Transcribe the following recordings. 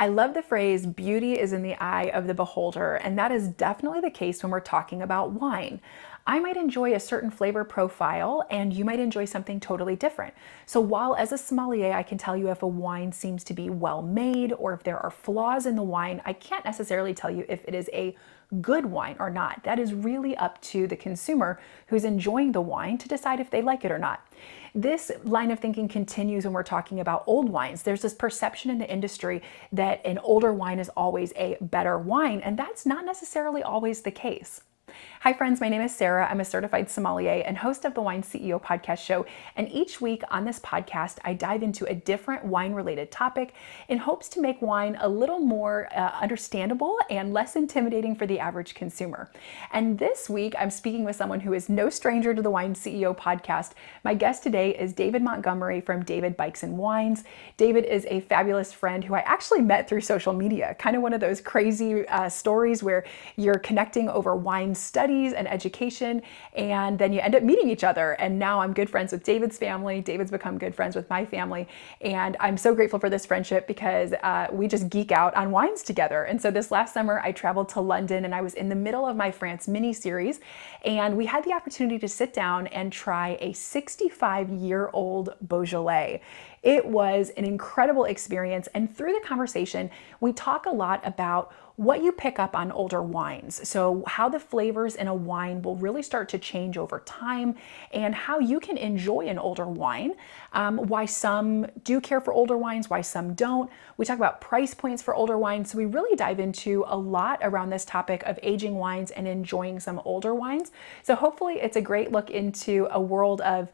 I love the phrase, beauty is in the eye of the beholder, and that is definitely the case when we're talking about wine. I might enjoy a certain flavor profile and you might enjoy something totally different. So while as a sommelier I can tell you if a wine seems to be well made or if there are flaws in the wine, I can't necessarily tell you if it is a good wine or not. That is really up to the consumer who's enjoying the wine to decide if they like it or not. This line of thinking continues when we're talking about old wines. There's this perception in the industry that an older wine is always a better wine, and that's not necessarily always the case. Hi friends, my name is Sarah. I'm a certified sommelier and host of the Wine CEO podcast show. And each week on this podcast, I dive into a different wine-related topic in hopes to make wine a little more understandable and less intimidating for the average consumer. And this week, I'm speaking with someone who is no stranger to the Wine CEO podcast. My guest today is David Montgomery from David Bikes and Wines. David is a fabulous friend who I actually met through social media, kind of one of those crazy stories where you're connecting over wine studies and education, and then you end up meeting each other. And now I'm good friends with David's family. David's become good friends with my family. And I'm so grateful for this friendship because we just geek out on wines together. And so this last summer, I traveled to London and I was in the middle of my France mini series. And we had the opportunity to sit down and try a 65-year-old Beaujolais. It was an incredible experience. And through the conversation, we talk a lot about what you pick up on older wines. So how the flavors in a wine will really start to change over time and how you can enjoy an older wine, why some do care for older wines, why some don't. We talk about price points for older wines. So we really dive into a lot around this topic of aging wines and enjoying some older wines. So hopefully it's a great look into a world of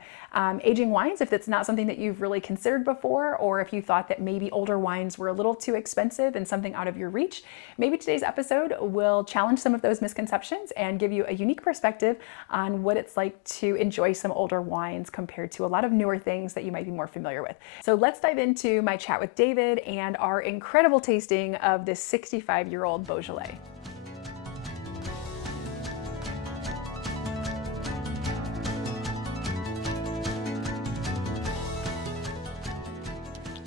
aging wines if it's not something that you've really considered before, or if you thought that maybe older wines were a little too expensive and something out of your reach. Maybe today's episode will challenge some of those misconceptions and give you a unique perspective on what it's like to enjoy some older wines compared to a lot of newer things that you might be more familiar with. So let's dive into my chat with David and our incredible tasting of this 65-year-old Beaujolais.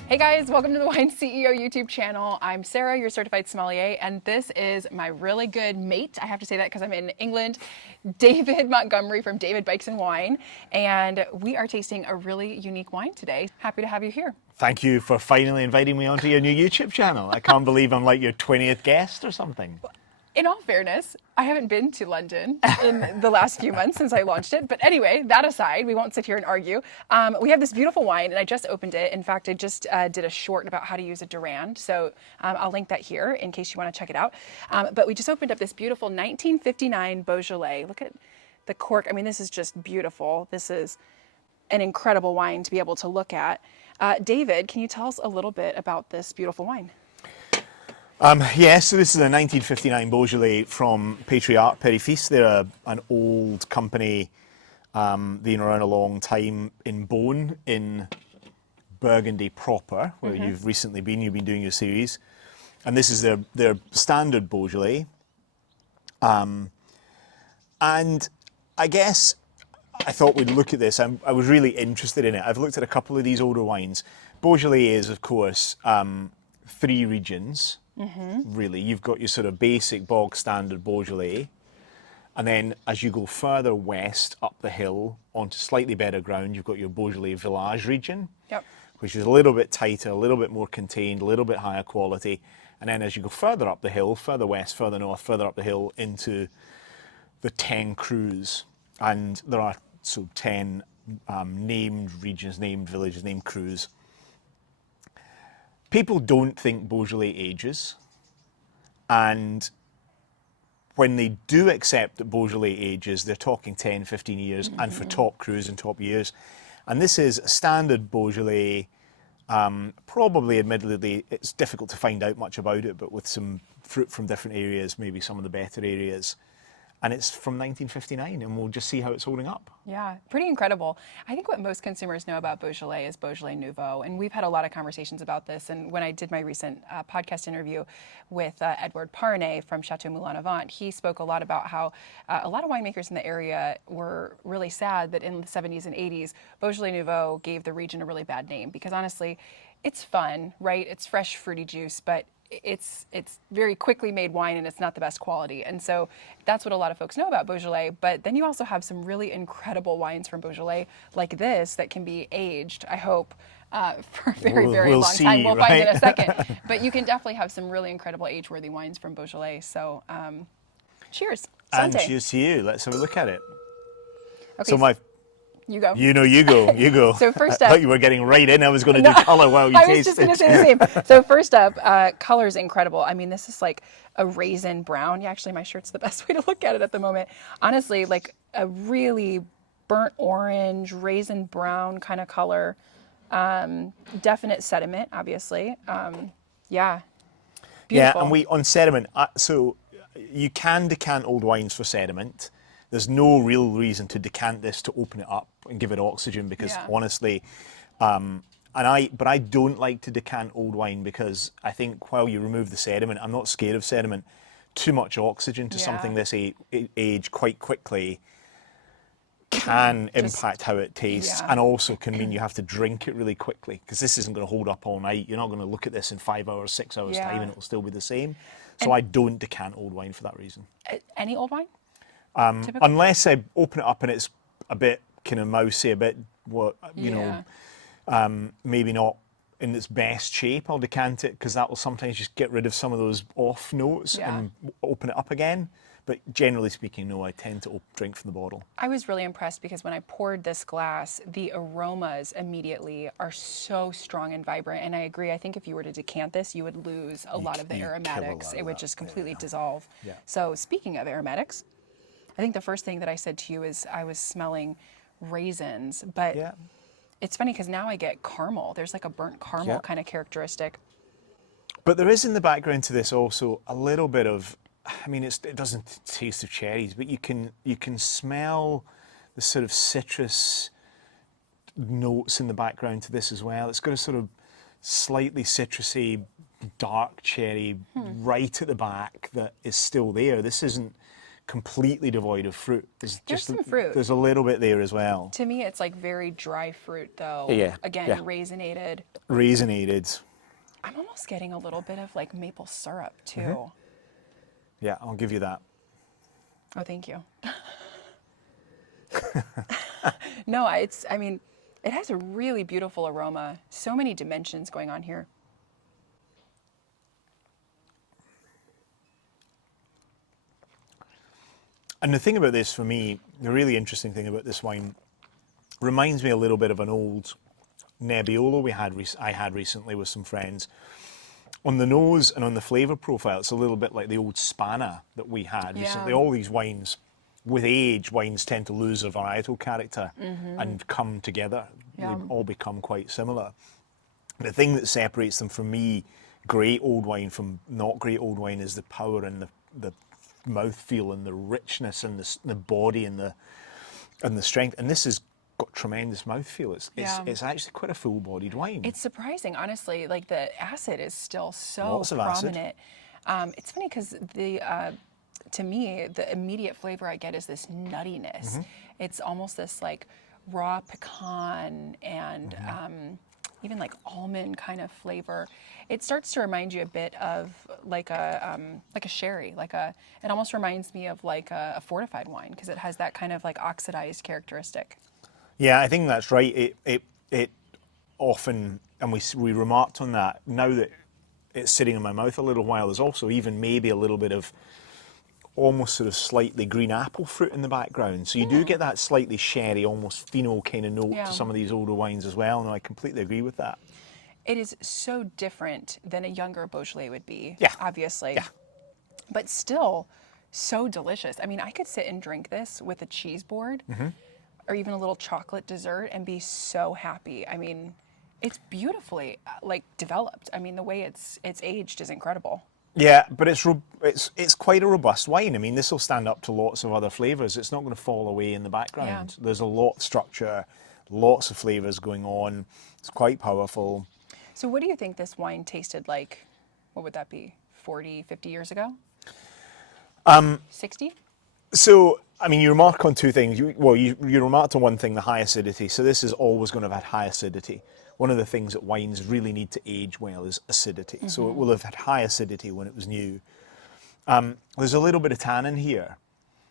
Hey guys, welcome to the Wine CEO YouTube channel. I'm Sarah, your certified sommelier, and this is my really good mate. I have to say that because I'm in England, David Montgomery from David Bikes and Wine, and we are tasting a really unique wine today. Happy to have you here. Thank you for finally inviting me onto your new YouTube channel. I can't believe I'm like your 20th guest or something. In all fairness, I haven't been to London in the last few months since I launched it. But anyway, that aside, we won't sit here and argue. We have this beautiful wine, and I just opened it. In fact, I just did a short about how to use a Durand. So I'll link that here in case you want to check it out. But we just opened up this beautiful 1959 Beaujolais. Look at the cork. I mean, this is just beautiful. This is an incredible wine to be able to look at. David, can you tell us a little bit about this beautiful wine? Yes, so this is a 1959 Beaujolais from Patriarch Petit-Fils. They're an old company, been around a long time in Beaune, in Burgundy proper, where you've recently been. You've been doing your series. And this is their standard Beaujolais. And I guess I thought we'd look at this. I was really interested in it. I've looked at a couple of these older wines. Beaujolais is, of course, 3 regions. Really, you've got your sort of basic bog standard Beaujolais, and then as you go further west up the hill onto slightly better ground, you've got your Beaujolais Village region, which is a little bit tighter, a little bit more contained, a little bit higher quality. And then as you go further up the hill, further west, further north, further up the hill into the 10 crus, and there are 10 named regions, named villages, named crus. People don't think Beaujolais ages, and when they do accept that Beaujolais ages, they're talking 10, 15 years, and for top crus and top years. And this is a standard Beaujolais, probably, admittedly, it's difficult to find out much about it, but with some fruit from different areas, maybe some of the better areas. And it's from 1959, and we'll just see how it's holding up. Yeah, pretty incredible. I think what most consumers know about Beaujolais is Beaujolais Nouveau, and we've had a lot of conversations about this. And when I did my recent podcast interview with Edward Parnay from Chateau Moulin-Avant, he spoke a lot about how a lot of winemakers in the area were really sad that in the 70s and 80s, Beaujolais Nouveau gave the region a really bad name, because honestly, it's fun, right? It's fresh fruity juice, but it's very quickly made wine and it's not the best quality. And so that's what a lot of folks know about Beaujolais. But then you also have some really incredible wines from Beaujolais like this that can be aged, I hope, for a very, very We'll long time. see, We'll find in right? a second. But you can definitely have some really incredible age-worthy wines from Beaujolais. So cheers. And Sante. cheers to you. Let's have a look at it. Okay, So my, you go. you go. So I first up, thought you were getting right in. I was going to do colour while you I was just tasted. going to say the same. So first up, color's incredible. I mean, this is like a raisin brown. Yeah, actually, my shirt's the best way to look at it at the moment. Honestly, like a really burnt orange, raisin brown kind of color. Definite sediment, obviously. Yeah, Yeah, beautiful. and we on sediment. So you can decant old wines for sediment. There's no real reason to decant this to open it up and give it oxygen because Yeah. honestly, but I don't like to decant old wine because I think while you remove the sediment, I'm not scared of sediment. Too much oxygen to Yeah. something this age quite quickly can Just- impact how it tastes, yeah. and also can mean you have to drink it really quickly because this isn't going to hold up all night. You're not going to look at this in 5 hours, 6 hours Yeah. time, and it'll still be the same. So I don't decant old wine for that reason. Any old wine? Typically? Unless I open it up and it's a bit kind of mousy, a bit maybe not in its best shape, I'll decant it because that will sometimes just get rid of some of those off notes Yeah. and open it up again. But generally speaking, no, I tend to drink from the bottle. I was really impressed because when I poured this glass, the aromas immediately are so strong and vibrant. And I agree. I think if you were to decant this, you would lose a lot of the you kill a aromatics. lot It of would that. just completely dissolve. Yeah. So speaking of aromatics, I think the first thing that I said to you is I was smelling raisins, but Yeah. it's funny because now I get caramel. There's like a burnt caramel Yeah. kind of characteristic. But there is in the background to this also a little bit of, I mean, it doesn't taste of cherries, but you can smell the sort of citrus notes in the background to this as well. It's got a sort of slightly citrusy, dark cherry right at the back that is still there. This isn't completely devoid of fruit. There's some fruit. There's a little bit there as well. To me, it's like very dry fruit though. Yeah, Again, yeah. raisinated. Raisinated. I'm almost getting a little bit of like maple syrup too. Yeah, I'll give you that. Oh, thank you. No, I mean, it has a really beautiful aroma. So many dimensions going on here. And the thing about this for me, the really interesting thing about this wine, reminds me a little bit of an old Nebbiolo I had recently with some friends. On the nose and on the flavour profile, it's a little bit like the old Spana that we had recently. Yeah. All these wines, with age, wines tend to lose their varietal character and come together. Yeah. They all become quite similar. The thing that separates them from me, great old wine from not great old wine, is the power and the mouthfeel and the richness and the body and the strength. And this has got tremendous mouthfeel. Yeah. It's actually quite a full-bodied wine. It's surprising, honestly. Like the acid is still so Lots of acid. prominent. It's funny because to me, the immediate flavor I get is this nuttiness. It's almost this like raw pecan and even like almond kind of flavor. It starts to remind you a bit of like a sherry. It almost reminds me of like a fortified wine because it has that kind of like oxidized characteristic. Yeah, I think that's right. It often, and we remarked on that. Now that it's sitting in my mouth a little while, there's also even maybe a little bit of almost sort of slightly green apple fruit in the background. So you do get that slightly sherry, almost pheno kind of note Yeah. to some of these older wines as well. And I completely agree with that. It is so different than a younger Beaujolais would be, Yeah. obviously. Yeah. But still so delicious. I mean, I could sit and drink this with a cheese board or even a little chocolate dessert and be so happy. I mean, it's beautifully like developed. I mean, the way it's aged is incredible. Yeah, but it's quite a robust wine. I mean, this will stand up to lots of other flavours. It's not going to fall away in the background. Yeah. There's a lot of structure, lots of flavours going on. It's quite powerful. So what do you think this wine tasted like? What would that be? 40, 50 years ago? 60? So, I mean, you remark on two things. You remarked on one thing, the high acidity. So this is always going to have had high acidity. one of the things that wines really need to age well is acidity. So it will have had high acidity when it was new. There's a little bit of tannin here.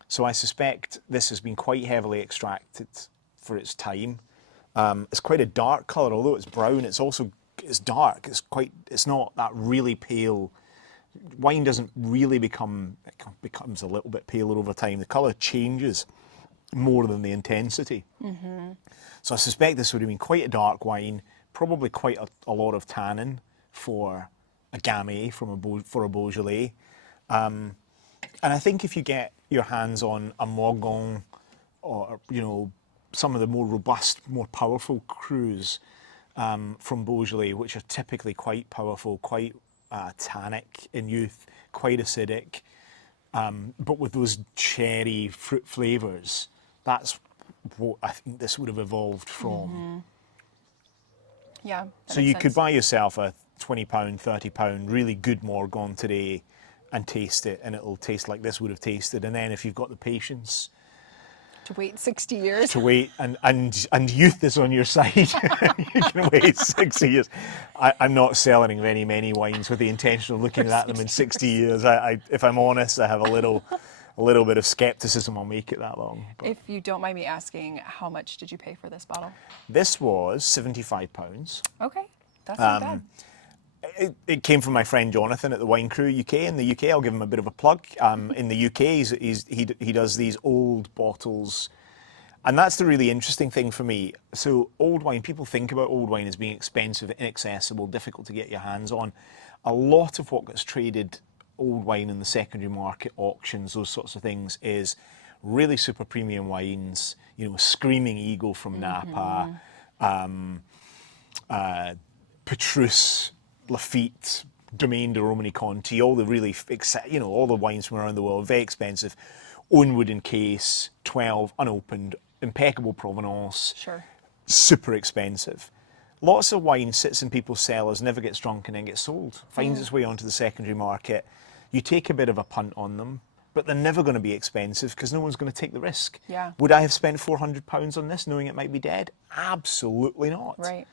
So I suspect this has been quite heavily extracted for its time. It's quite a dark colour, although it's brown, it's dark. It's not that really pale. Wine doesn't really becomes a little bit paler over time. The colour changes more than the intensity. So I suspect this would have been quite a dark wine, probably quite a lot of tannin for a Gamay for a Beaujolais. And I think if you get your hands on a Morgon or, some of the more robust, more powerful crus from Beaujolais, which are typically quite powerful, quite tannic in youth, quite acidic, but with those cherry fruit flavours, that's what I think this would have evolved from. Yeah. that So makes you could sense. buy yourself a £20, £30 really good Morgon today and taste it, and it'll taste like this would have tasted. And then if you've got the patience To wait 60 years. to wait and youth is on your side, you can wait 60 years. I'm not selling very many wines with the intention of looking at them in 60 years. If I'm honest, I have a little bit of skepticism I'll make it that long. But If you don't mind me asking, how much did you pay for this bottle? this was £75. Okay, that's not bad. It came from my friend Jonathan at the Wine Crew UK. In the UK, I'll give him a bit of a plug. In the UK, he does these old bottles, and that's the really interesting thing for me. So old wine, people think about old wine as being expensive, inaccessible, difficult to get your hands on. A lot of what gets traded old wine in the secondary market, auctions, those sorts of things, is really super premium wines. Screaming Eagle from Napa, Petrus, Lafite, Domaine de Romani Conti, all the really, all the wines from around the world, very expensive. Own wooden case, 12, unopened, impeccable provenance, Sure. super expensive. Lots of wine sits in people's cellars, never gets drunk and then gets sold, finds its way onto the secondary market. You take a bit of a punt on them, but they're never going to be expensive because no one's going to take the risk. Yeah. Would I have spent £400 on this knowing it might be dead? Absolutely not. Right.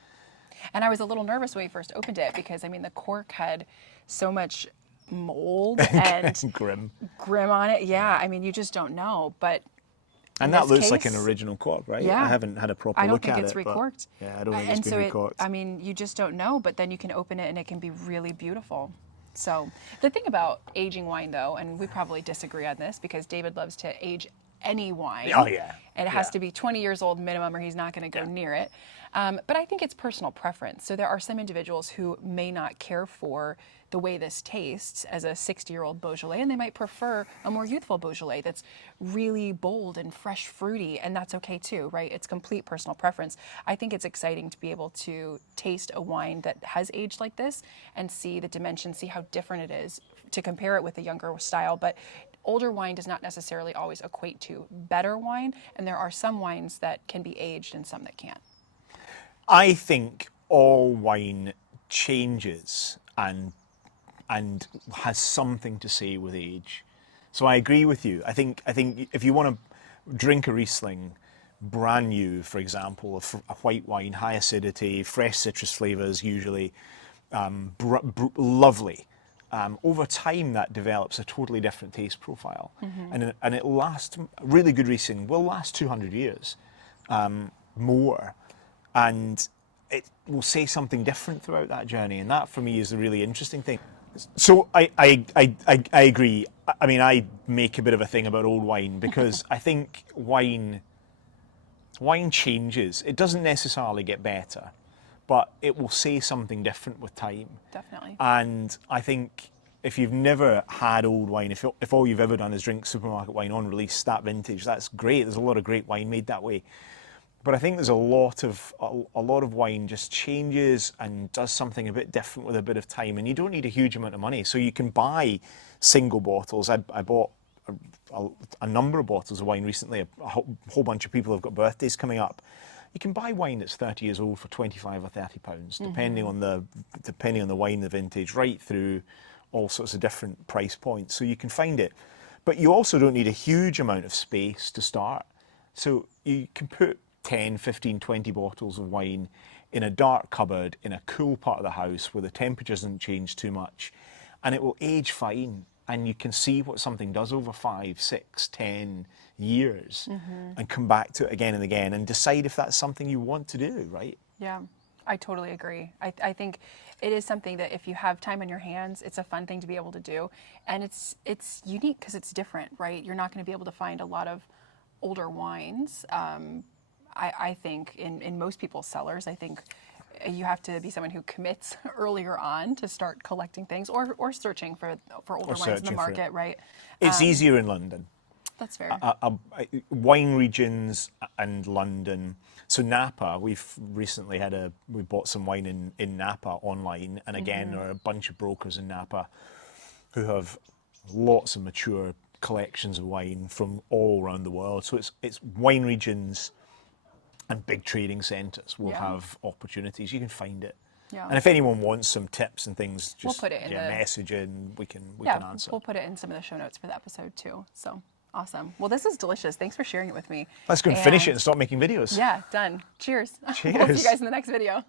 And I was a little nervous when we first opened it because, the cork had so much mold and Grim. grim on it. Yeah, you just don't know. But And in that this looks like an case, original cork, right? Yeah. I haven't had a proper I don't look think at it's it. but- recorked. Yeah, I don't think And it's been recorked. you just don't know, but then you can open it and it can be really beautiful. So the thing about aging wine, though, and we probably disagree on this because David loves to age any wine. Oh, yeah. And it has Yeah. to be 20 years old minimum or he's not going to go near it. But I think it's personal preference. So there are some individuals who may not care for the way this tastes as a 60-year-old Beaujolais, and they might prefer a more youthful Beaujolais that's really bold and fresh fruity, and that's okay too, right? It's complete personal preference. I think it's exciting to be able to taste a wine that has aged like this and see the dimension, see how different it is, to compare it with a younger style. But older wine does not necessarily always equate to better wine, and there are some wines that can be aged and some that can't. I think all wine changes and has something to say with age. So I agree with you. I think if you want to drink a Riesling brand new, for example, a white wine, high acidity, fresh citrus flavors, usually lovely. Over time, that develops a totally different taste profile, and it lasts. Really good Riesling will last 200 years, more, and it will say something different throughout that journey, and that for me is the really interesting thing. So I agree. I make a bit of a thing about old wine because I think wine changes. It doesn't necessarily get better, but it will say something different with time. Definitely. And I think if you've never had old wine, if all you've ever done is drink supermarket wine on release, that vintage, that's great. There's a lot of great wine made that way. But I think there's a lot of wine just changes and does something a bit different with a bit of time, and you don't need a huge amount of money. So you can buy single bottles. I bought a number of bottles of wine recently. A whole bunch of people have got birthdays coming up. You can buy wine that's 30 years old for £25 or £30, depending on the wine, the vintage, right through all sorts of different price points. So you can find it, but you also don't need a huge amount of space to start. So you can put 10, 15, 20 bottles of wine in a dark cupboard in a cool part of the house where the temperature doesn't change too much, and it will age fine. And you can see what something does over 5, 6, 10 years and come back to it again and again and decide if that's something you want to do, right? Yeah, I totally agree. I think it is something that if you have time on your hands, it's a fun thing to be able to do. And it's unique because it's different, right? You're not going to be able to find a lot of older wines. I think in most people's cellars, I think you have to be someone who commits earlier on to start collecting things or searching for older wines in the market, right? It's easier in London. That's fair. Wine regions and London. So Napa, we've recently we bought some wine in Napa online, and again there are a bunch of brokers in Napa who have lots of mature collections of wine from all around the world. So it's wine regions and big trading centres will have opportunities. You can find it. Yeah. And if anyone wants some tips and things, just we'll put it in message in. We can answer. We'll put it in some of the show notes for the episode too. So awesome. Well, this is delicious. Thanks for sharing it with me. Let's go and finish it and stop making videos. Yeah, done. Cheers. Cheers. We'll see you guys in the next video.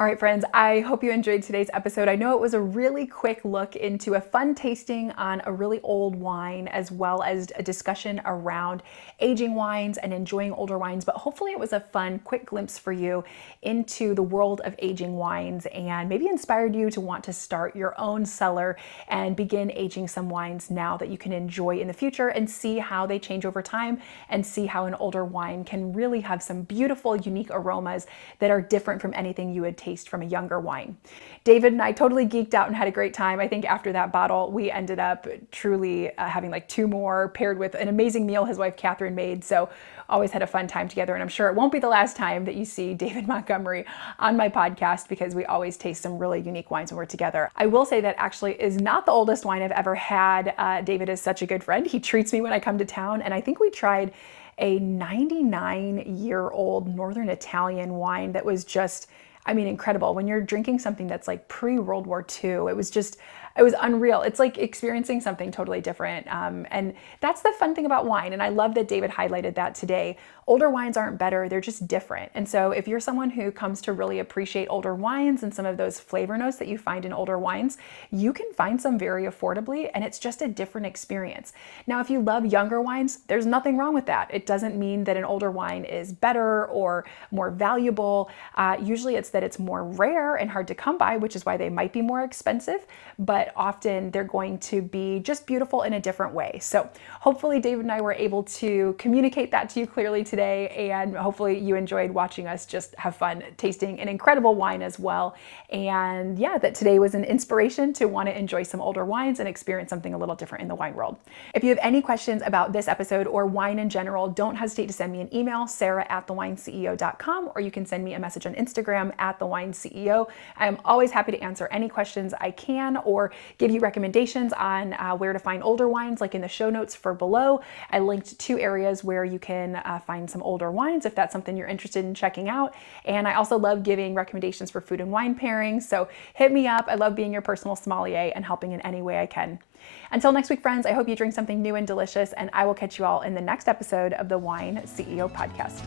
All right, friends, I hope you enjoyed today's episode. I know it was a really quick look into a fun tasting on a really old wine, as well as a discussion around aging wines and enjoying older wines. But hopefully it was a fun, quick glimpse for you into the world of aging wines and maybe inspired you to want to start your own cellar and begin aging some wines now that you can enjoy in the future and see how they change over time and see how an older wine can really have some beautiful, unique aromas that are different from anything you would taste from a younger wine. David and I totally geeked out and had a great time. I think after that bottle, we ended up truly having like 2 more paired with an amazing meal his wife Catherine made. So always had a fun time together, and I'm sure it won't be the last time that you see David Montgomery on my podcast because we always taste some really unique wines when we're together. I will say that actually is not the oldest wine I've ever had. David is such a good friend. He treats me when I come to town, and I think we tried a 99-year-old Northern Italian wine that was just, I mean, incredible. When you're drinking something that's like pre-World War II, it was unreal. It's like experiencing something totally different. And that's the fun thing about wine. And I love that David highlighted that today. Older wines aren't better, they're just different. And so if you're someone who comes to really appreciate older wines and some of those flavor notes that you find in older wines, you can find some very affordably, and it's just a different experience. Now, if you love younger wines, there's nothing wrong with that. It doesn't mean that an older wine is better or more valuable. Usually it's that it's more rare and hard to come by, which is why they might be more expensive, but often they're going to be just beautiful in a different way. So hopefully David and I were able to communicate that to you clearly today, and hopefully you enjoyed watching us just have fun tasting an incredible wine as well. And yeah, that today was an inspiration to want to enjoy some older wines and experience something a little different in the wine world. If you have any questions about this episode or wine in general, don't hesitate to send me an email, sarah@thewineceo.com, or you can send me a message on Instagram @thewineceo. I am always happy to answer any questions I can or give you recommendations on where to find older wines, like in the show notes for below. I linked 2 areas where you can find some older wines if that's something you're interested in checking out. And I also love giving recommendations for food and wine pairings. So hit me up. I love being your personal sommelier and helping in any way I can. Until next week, friends, I hope you drink something new and delicious, and I will catch you all in the next episode of the Wine CEO podcast.